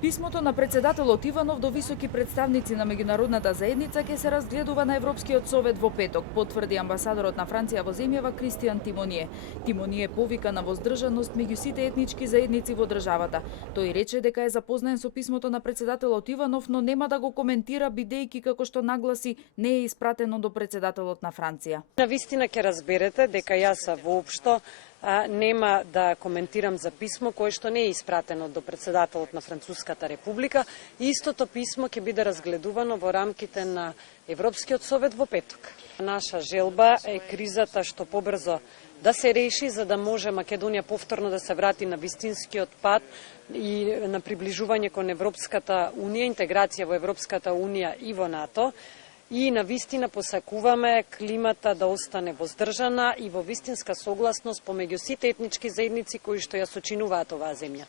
Писмото на председателот Иванов до високи представници на меѓународната заедница ќе се разгледува на Европскиот совет во петок, потврди амбасадорот на Франција во земјава Кристијан Тимоние. Тимоние повика на воздржаност меѓу сите етнички заедници во државата. Тој рече дека е запознаен со писмото на председателот Иванов, но нема да го коментира бидејќи, како што нагласи, не е испратено до председателот на Франција. На вистина ќе разберете дека јас воопшто нема да коментирам за писмо кое што не е испратено до председателот на Француската република. Истото писмо ќе биде разгледувано во рамките на Европскиот совет во петок. Наша желба е кризата што побрзо да се реши, за да може Македонија повторно да се врати на вистинскиот пат и на приближување кон Европската унија, интеграција во Европската унија и во НАТО. И на вистина посакуваме климата да остане воздржана и во вистинска согласност помеѓу сите етнички заедници кои што ја сочинуваат оваа земја.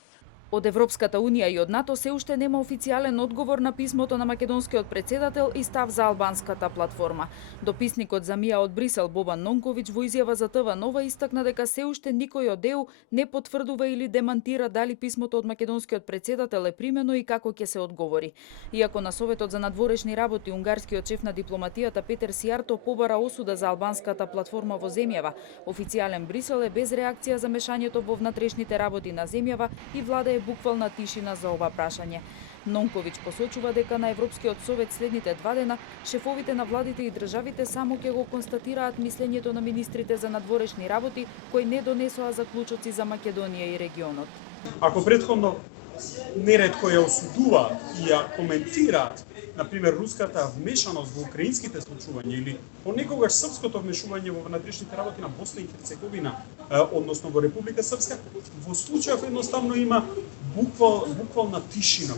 Од Европската унија и од НАТО се уште нема официјален одговор на писмото на македонскиот председател и став за албанската платформа. Дописникот за МИА од Брисел Бобан Нонковиќ во изјава за ТВ Нова истакна дека се уште никој од ЕУ не потврдува или демантира дали писмото од македонскиот председател е примено и како ќе се одговори. Иако на Советот за надворешни работи унгарскиот шеф на дипломатијата Петер Сијарто побара осуда за албанската платформа во земјава, официјален Брисел е без реакција за мешањето во внатрешните работи на земјава и влада е буквална тишина за ова прашање. Нонковиќ посочува дека на Европскиот совет следните 2 дена шефовите на владите и државите само ќе го констатираат мислењето на министрите за надворешни работи кои не донесоа заклучоци за Македонија и регионот. Ако претходно неретко ја осудуваат и ја коментираат, например, руската вмешаност во украинските случувања или понекогаш српското вмешување во внатрешните работи на Босна и Херцеговина, односно во Република Српска, во случајов едноставно има буквална тишина,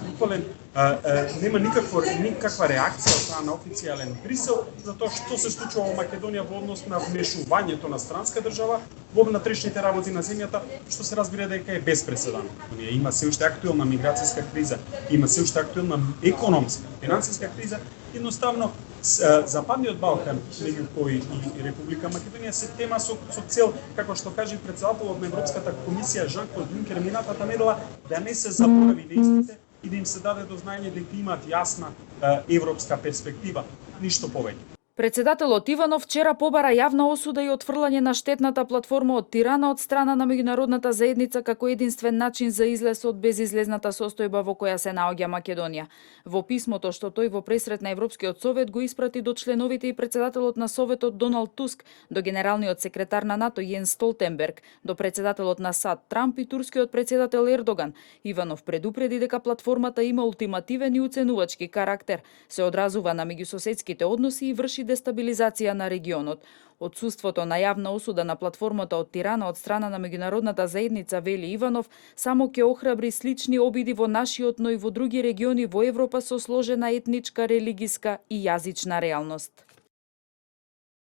нема никаква реакција од страна на официјален Брисел за тоа што се случува во Македонија во однос на вмешувањето на странска држава во внатрешните работи на земјата, што се разбира дека е без преседан. Има се уште актуелна миграцијска криза, има се уште актуелна економска, финансиска криза, едноставно Западниот Балкан, меѓу кои и Република Македонија, се тема со цел, како што каже председателот на Европската комисија Жан-Клод Јункер минатата недела, да не се заборави неистите и да им се даде до знаење дека имаат јасна европска перспектива, ништо повеќе. Председателот Иванов вчера побара јавна осуда и отфрлање на штетната платформа од Тирана од страна на меѓународната заедница како единствен начин за излез од безизлезната состојба во која се наоѓа Македонија. Во писмото што тој во пресрет на Европскиот совет го испрати до членовите и председателот на Советот Доналд Туск, до генералниот секретар на НАТО Јенс Столтенберг, до председателот на САД Трамп и турскиот председател Ердоган, Иванов предупреди дека платформата има ултимативен и уценувачки карактер, се одразува на меѓусоседските односи и врши дестабилизација на регионот. Отсуството на јавна осуда на платформата од Тирана од страна на меѓународната заедница, вели Иванов, само ќе охрабри слични обиди во нашиот, но и во други региони во Европа со сложена етничка, религиска и јазична реалност.